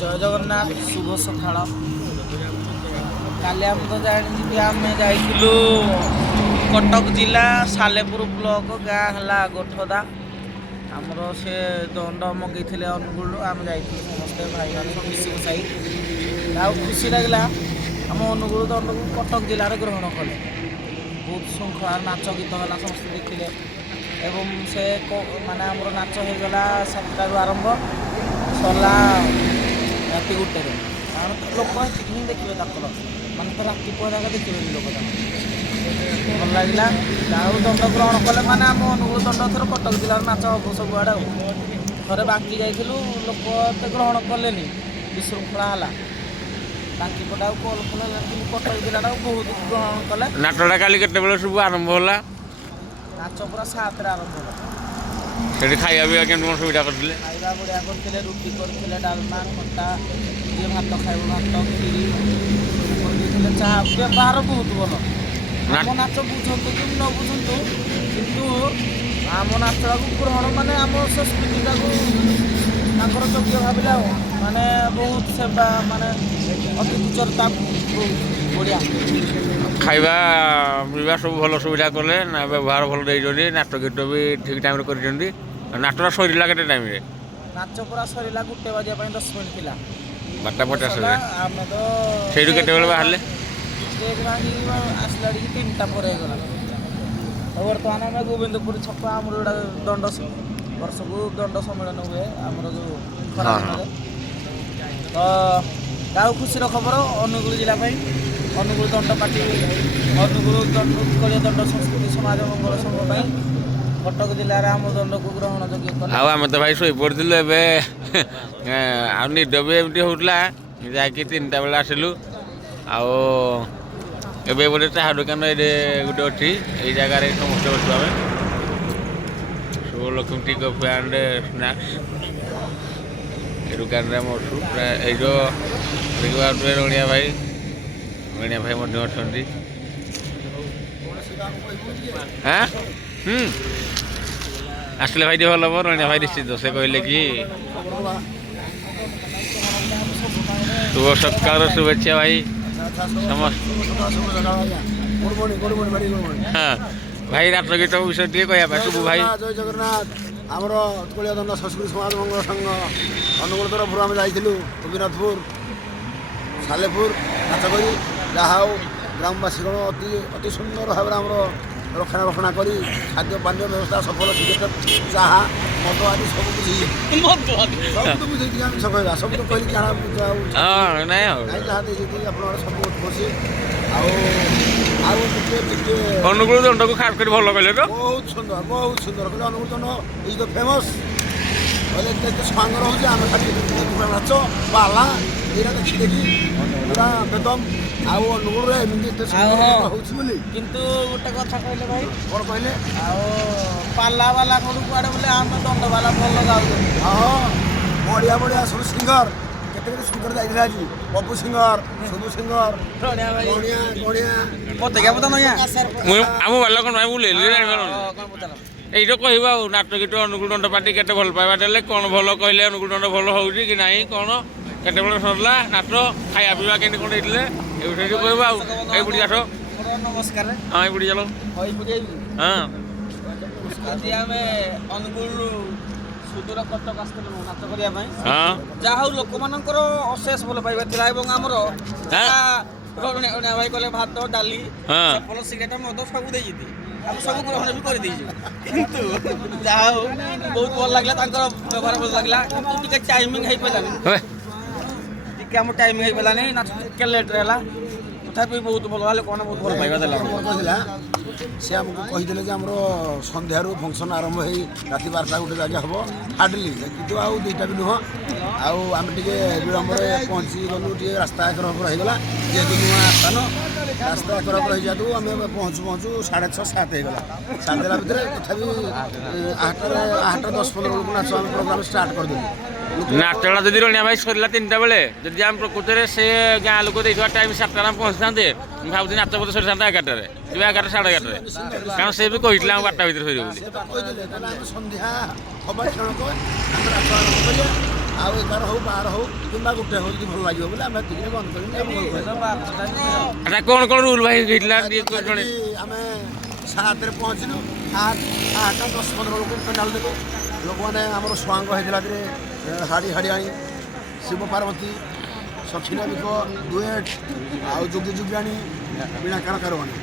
जय जगन्नाथ शुभ सकाळ काली आम तो जानी आम जाइलु कटक जिला सालेपुर ब्लॉक गाँ है गोठदा आमर से दंड मगई अनुगुल आम जाइलु समस्ते भाई मान मिसिक साई खुशी लगे आम अनुगुल दंड को कटक जिले ग्रहण कले बहुत श्रृंखला नाच गीत है समस्त देखिले एवं से माने आमर नाच होगला 7टारू आरंभ सरला राति 1 कारण लोक हिं देखिए ताकर माने तो राति पहर देखिए लोक भल लगे दंड ग्रहण कले मैंने आम अनुगुल दंड थर कटक जिलार नाच हम सब आड़े थे बांकी जाइलु लोक एत ग्रहण कले विशृंखला है बांकी पटा कल कले कटक जिला बहुत ग्रहण कले नाटटा काली केते बेले सब आरंभ होला नाच पूरा 7 आरंभ होला सेठी खाइबा पिबा केमन सुविधा करथिले खाइबा बढ़िया करथिले रुटी करथिले डालमा खट्टा जे भात खाइबो भात खीरी करथिले चा व्यवहार बहुत भल आम नाच बुझंतु कि न बुझंतु किंतु आम नाच ग्रहण माने आम संस्कृति ताकर योग्य भाविला माने बहुत सेवा माने अतिथि चरता बढ़िया खाइबा पिबा सब भल सुविधा कले ना व्यवहार भल देइजोनी नाट गीत भी ठीक टाइम करिजोनी नाटटा सरीला केते टाइम रे नाच पूरा सरीला 1 बजे 10 मिनिट थिला 12:50 रे आमे तो सेठू केते बेले बाहरले स्टेज भांगी आसला 3टा पर गला वर्तमान आम गोविंदपुर छक आमर गोटा दंड वर्ष को दंड सम्मेलन हुए आमर जो खरा तो गाँव खुशी खबर अनुगुल जिला अनुगुल दंड पार्टी अनुगुल दंड उत्कल दंड संस्कृति समाज मंगल संघ कटक जिले आम दंड को ग्रहण योग्य आम तो भाई शोई पड़िलु निद भी एमती होता जाकि 3टा बेले आसिलु आबे गोटे चाह दुकान ये गोटे अच्छी ये जगार समस्त बसु आम सब Lakshmi T coffee and snacks ये दुकान में बसु प्राय देखा रणिया भाई अच्छा हाँ आसले भाई भल हम रणिया भाई निश्चित से कहले कि शुभ सत्कार शुभेच्छा भाई समस्त हाँ भाई नाट गीत विषय टे कह शुभ भाई जय जगन्नाथ आमर उत्कलिया दंड संस्कृति समाज मंगल संघ अनुगुल तरफ आम जाइलु गोपीनाथपुर सालेपुर नाच करी जहाँ ग्रामवासी अति सुंदर भाव आम रक्षणाबक्षणा करी खाद्य पानीय व्यवस्था सफल सिगरेट चाह मद आदि सब सब बुझे कहवा सब तो कहली आप सब खुशी अनुगुल दंड को खास कर भल कहले तो बहुत सुंदर कहले अनुगुल दंड इज द फेमस कहले सांग रोचे आम खाली नाच पाला ये देखी पूरा बेदम आउ अनुगुल किंतु गोटे कथा कहले भाई कौन कहले पाला वाला कौन कुआड़े बोले आम दंड वाला भल गाँव हाँ बढ़िया बढ़िया सब सिंगर केते सिंगर जाइला आज पप्पू सिंगर सुधु सिंगर रणिया भाई बढ़िया मत क्या पता नहीं आम बाला कौन भाई ले ये कहवा नाट गीत अनुगुल दंड पार्टी केते भल पाइबा देले कौन भल कहले अनुगुल दंड भल होउची कि नहीं कौन केते बेले सरला नाट खाइबा पिबा केने कोन देइले ए विषय कहवा ए बुढ़ी आस नमस्कार हाँ ये बुढ़ी चलो हाँ आज आम अनुगुल सुदूर कटक आसलु नाच करने हाँ जहाँ लोक मानकर अशेष भल पाइबा और आमर रणिया भाई कले भात डाली फल सिगरेट मद सब दे आम सब ग्रहण भी कर जहाँ बहुत भल लगे व्यवहार भल लगे टे टाइमिंग हो पारानी टे आम टाइमिंग हो पारानी नाच टे लेट रहा तथापि बहुत भल भाई कौन बहुत भल पाइबा देला सी आमको कहीदे कि आम सन्धार फंक्शन आरंभ हो राति 12टा गोटे जगह हम हार्डली कि आउ 2टा भी नुह आम टे विलम्ब पहुँची गलु टे रास्ता एकर होगा जेहतु नुआ स्थान रास्ता एकर हो जातु आम पहुँचु पहुँचु 6:30 7 होगा 7 देला भितर तथापि 8:10-15 बेलू नाच आम प्रोग्राम स्टार्ट करदेलु नाटटा जदि रणिया भाई सरला 3टा बेले जदि आम प्रकृत में से गाँ लोक देखा टाइम 7टा पहुँची था भावी नाच बोध सरी था 11टार 11 साढ़े 11 कारण से भी कही 12टा भर सर सन्ध्या हवा क्षणक नाच आरम्भ करिया ଆଉ 11 ହଉ 12 ହଉ କିମ୍ବା ଗୋଟେ ହଉ ଯଦି ଭଲ ଲାଗିବ ବୋଲେ ଆମେ ଏତିକିରେ ବନ୍ଦ କରିକି ଆମେ ଘରକୁ ଆସିବୁ। ଏଟା କ'ଣ କ'ଣ ରୁଲ୍ ଭାଇ ହେଇଥିଲା ଟିକେ ଜଣେ ଆମେ 7ରେ ପହଞ୍ଚିଲୁ 8ଟା 10-15 ଲୋକ ପେଣ୍ଡାଲ ଦେଲୁ। ଲୋକମାନେ ଆମର ସ୍ୱାଙ୍ଗ ହେଇଥିଲା ହାଡ଼ି ହାଡ଼ିଆଣି ଶିବ ପାର୍ବତୀ ସଖିନାବିକ ଡୁଏଟ୍ ଆଉ ଯୋଗୀ ଯୁଗିଆଣୀ ବିଣାକାର କାରବାଣୀ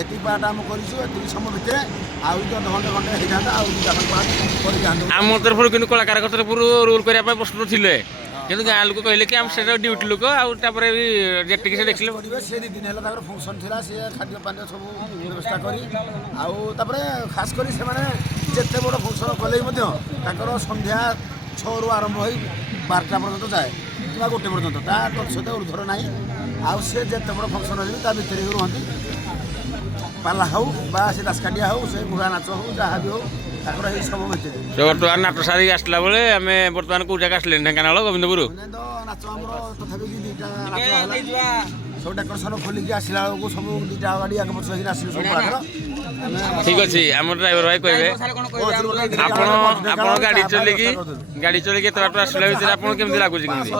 ଏତିକି ପାର୍ଟ ଆମେ କରିଛୁ। ଏତିକି ସମୟ ଭିତରେ ଆଉ ତ ଘଣ୍ଟେ ହେଇଥାନ୍ତା ଆଉ ଦୁଇଟା ପାର୍ଟ କରିଥାନ୍ତୁ। ଆମ ତରଫରୁ କିନ୍ତୁ କଳାକାରଙ୍କ ତରଫରୁ ରୁଲ୍ କରିବା ପାଇଁ ପ୍ରସ୍ତୁତ ଥିଲେ, କିନ୍ତୁ ଗାଁ ଲୋକ କହିଲେ କି ଆମେ ସେଟା ଡ୍ୟୁଟି ଲୋକ ଆଉ ତାପରେ ବି ଯେତିକି ସେ ଦେଖିଲେ କରିବେ। ସେ 2 ଦିନ ହେଲା ତାଙ୍କର ଫଙ୍କସନ୍ ଥିଲା, ସେ ଖାଦ୍ୟ ପାନୀୟ ସବୁ ବ୍ୟବସ୍ଥା କରି ଆଉ ତାପରେ ଖାସ୍ କରି ସେମାନେ ଯେତେ ବଡ଼ ଫଙ୍କସନ୍ କଲେ ମଧ୍ୟ ତାଙ୍କର ସନ୍ଧ୍ୟା 6ରୁ ଆରମ୍ଭ ହୋଇ 12ଟା ପର୍ଯ୍ୟନ୍ତ ଯାଏ କିମ୍ବା 1 ପର୍ଯ୍ୟନ୍ତ, ତା ସହିତ ଉର୍ଦ୍ଧ୍ୱର ନାହିଁ। ଆଉ ସେ ଯେତେ ବଡ଼ ଫଙ୍କସନ୍ ଅଛି ତା ଭିତରେ ବି ରୁହନ୍ତି। ପାଲା ହଉ ବା ସେ ଦାସକାଠିଆ ହଉ ସେ ଘୋଡ଼ା ନାଚ ହଉ ଯାହା ବି ହଉ ତାଙ୍କର ଏଇ ସବୁ ଭିତରେ। ବର୍ତ୍ତମାନ ନାଟ ସାରିକି ଆସିଲା ବେଳେ ଆମେ ବର୍ତ୍ତମାନ କୋଉ ଜାଗା ଆସିଲେଣି? ଢେଙ୍କାନାଳ ଗୋବିନ୍ଦପୁର। ମାନେ ତ ନାଚ ଆମର ତଥାପି 2ଟା ନାଚ ହେଲା। ସବୁ ଡେକୋରେସନ ଖୋଲିକି ଆସିଲା ବେଳକୁ ସବୁ 2ଟା ଗାଡ଼ି ଆଗ ପଛ ହେଇକି ଆସିଲେ ସବୁ କଳାକାର। ଠିକ୍ ଅଛି, ଆମ ଡ୍ରାଇଭର ଭାଇ କହିବେ ଆପଣ ଗାଡ଼ି ଚଲେଇକି ଏତେ ବାଟ ଆସିଲା ଭିତରେ ଆପଣ କେମିତି ଲାଗୁଛି? କେମିତି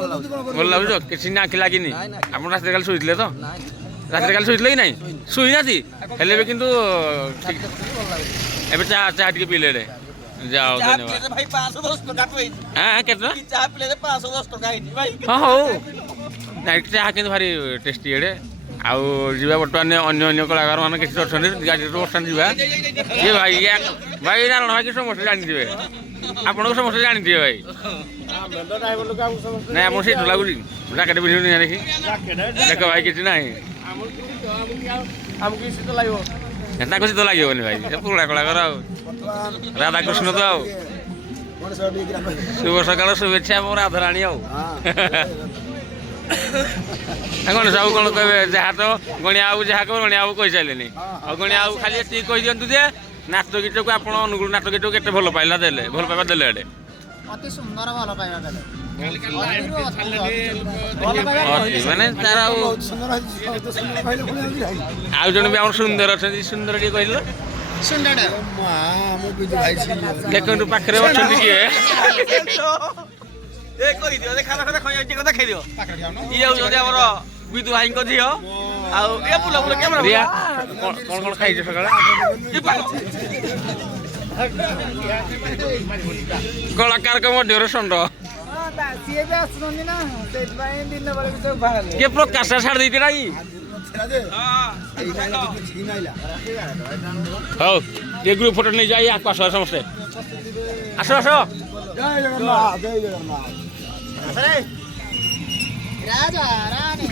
ଭଲ ଲାଗୁଛ? କିଛି ନା ଆଖି ଲାଗିନି? ଆପଣ ରାତିରେ କାଲି ଶୋଇଥିଲେ ତ? ରାତିରେ କାଲି ଶୋଇଥିଲେ କି ନାହିଁ? ଶୋଇନାହାନ୍ତି ହେଲେ ବି କିନ୍ତୁ ଏବେ ଚାହା ଟିକେ ପିଇଲେ ଯାଅ ଧନ୍ୟବାଦ। କେତେ ହଁ ହଉ ନାଇଁ ଚାହା କିନ୍ତୁ ଭାରି ଟେଷ୍ଟି ଏଡ଼େ। ଆଉ ଯିବା ବର୍ତ୍ତମାନ ଅନ୍ୟ କଳାକାର ମାନେ କିଛି ଅଛନ୍ତି ଗାଡ଼ିରେ ବସିଛନ୍ତି ଯିବା। ଇଏ ଭାଇ ଭାଇ ନାରାୟଣ ଭାଇ ସମସ୍ତେ ଜାଣିଥିବେ, ଆପଣଙ୍କୁ ସମସ୍ତେ ଜାଣିଥିବେ ଭାଇ। ନାଇଁ ଆପଣ ସେଇଠୁ ଲାଗୁଛି ଜ୍ୟାକେଟ୍ ପିନ୍ଧିବି ଦେଖି ଦେଖ ଭାଇ କିଛି ନାହିଁ ତାଙ୍କୁ ଶୀତ ଲାଗିବନି ଭାଇ, ପୁରୁଣା କଳାକାର ଆଉ ରାଧାକୃଷ୍ଣ ତ ଆଉ। ଶୁଭ ସକାଳ ଶୁଭେଚ୍ଛା ମୋ ରାଧାରାଣୀ ଆଉ। ଗଣେଶ ବାବୁ କ'ଣ କହିବେ? ଯାହା ତ ଗଣିଆ ବାବୁ ଯାହା କହିବ ଗଣିଆ ବାବୁ କହିସାରିଲେନି। ଆଉ ଗଣିଆ ବାବୁ ଖାଲି ଏତିକି କହିଦିଅନ୍ତୁ ଯେ ନାଟ ଗୀତକୁ ଆପଣ ଅନୁଗୁଳ ନାଟ ଗୀତକୁ କେତେ ଭଲ ପାଇବା ଦେଲେ ଏଡ଼େ? ଅତି ସୁନ୍ଦର ଭଲ ପାଇବା ଦେଲେ। ମାନେ ତାର ଆଉ ଜଣେ ବି ଆମର ସୁନ୍ଦର ଅଛନ୍ତି, ସୁନ୍ଦର ଟିକେ କହିଲ ଦେଖନ୍ତୁ ପାଖରେ ଅଛନ୍ତି କିଏ? ଇଏ ହଉଛନ୍ତି ଆମର ବିଦୁ ଭାଇଙ୍କ ଝିଅ। ଆଉ କ'ଣ ଖାଇଛ ସକାଳେ? କଳାକାରଙ୍କ ମଧ୍ୟରେ ଷଣ୍ଢ କିଏ ପ୍ରକାଶ ଛାଡ଼ି ଦେଇଛି ନାଇଁ? ହଉ ଟିକେ ଗ୍ରୁପ୍ ଫଟୋ ନେଇଯାଇ ଆକୁ ଆସ ସମସ୍ତେ ଆସ ଆସ। ଜୟ ଜଗନ୍ନାଥ ଜୟ ଜଗନ୍ନାଥ। ରାଜା ରାଣୀ